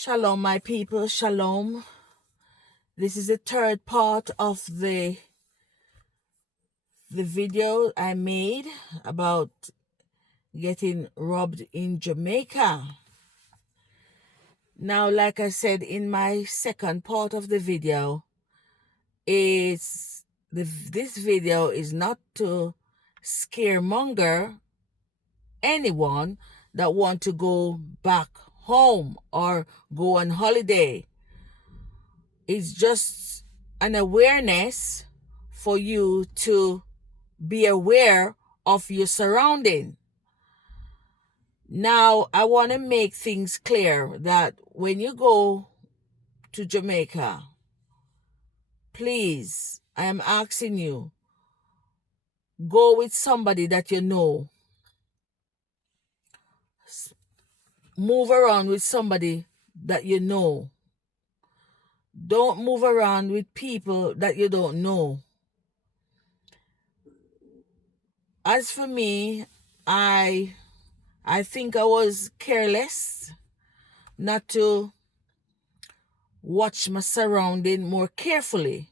Shalom, my people. Shalom. This is the third part of the video I made about getting robbed in Jamaica. Now, like I said in my second part of the video, this video is not to scaremonger anyone that want to go back home or go on holiday. It's just an awareness for you to be aware of your surrounding. Now, I want to make things clear that when you go to Jamaica, please, I am asking you, go with somebody that you know. Move around with somebody that you know. Don't move around with people that you don't know. As for me, I think I was careless not to watch my surrounding more carefully.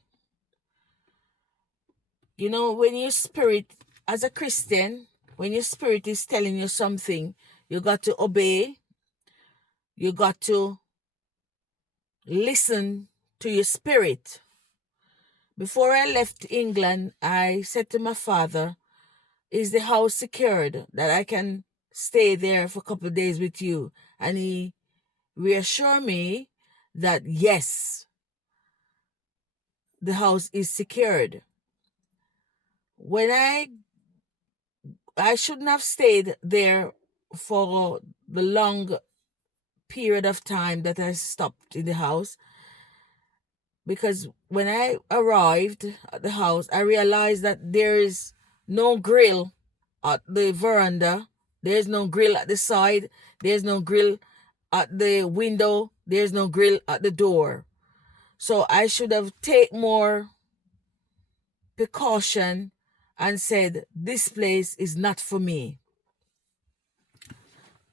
You know, when your spirit, as a Christian, when your spirit is telling you something, you got to obey. You got to listen to your spirit. Before I left England, I said to my father, is the house secured that I can stay there for a couple of days with you? And he reassured me that yes, the house is secured. When I shouldn't have stayed there for the long period of time that I stopped in the house, because when I arrived at the house, I realized that there is no grill at the veranda. There's no grill at the side. There's no grill at the window. There's no grill at the door. So I should have taken more precaution and said, this place is not for me.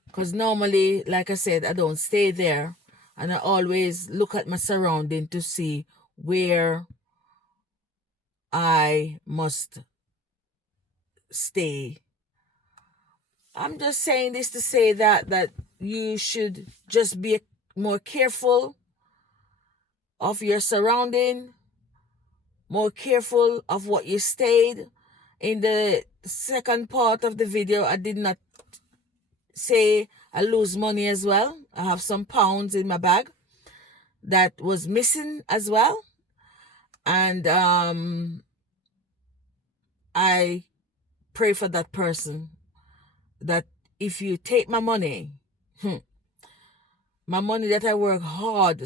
Because normally, like I said, I don't stay there. And I always look at my surrounding to see where I must stay. I'm just saying this to say that you should just be more careful of your surrounding, more careful of what you stayed. In the second part of the video, I did not say I lose money as well. I have some pounds in my bag that was missing as well. And I pray for that person that if you take my money, my money that I work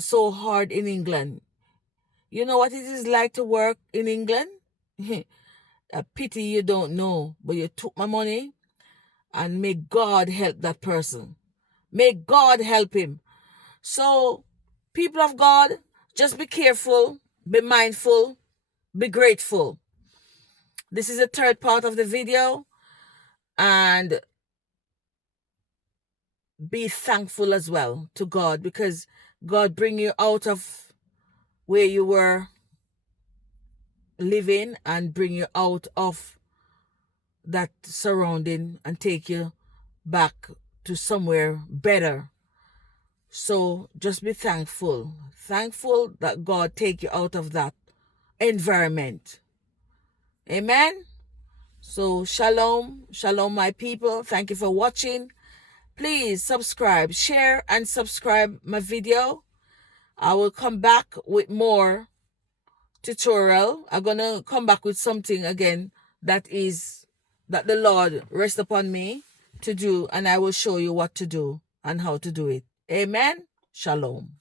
so hard in England, you know what it is like to work in England? A pity you don't know, but you took my money, and may God help that person. May God help him. So, people of God, just be careful, be mindful, be grateful. This is the third part of the video, and be thankful as well to God, because God bring you out of where you were living and bring you out of that surrounding and take you back to somewhere better. So just be thankful. Thankful that God take you out of that environment. Amen. So shalom, shalom my people. Thank you for watching. Please subscribe, share and subscribe my video. I will come back with more tutorial. I'm going to come back with something again that the Lord rest upon me to do, and I will show you what to do and how to do it. Amen. Shalom.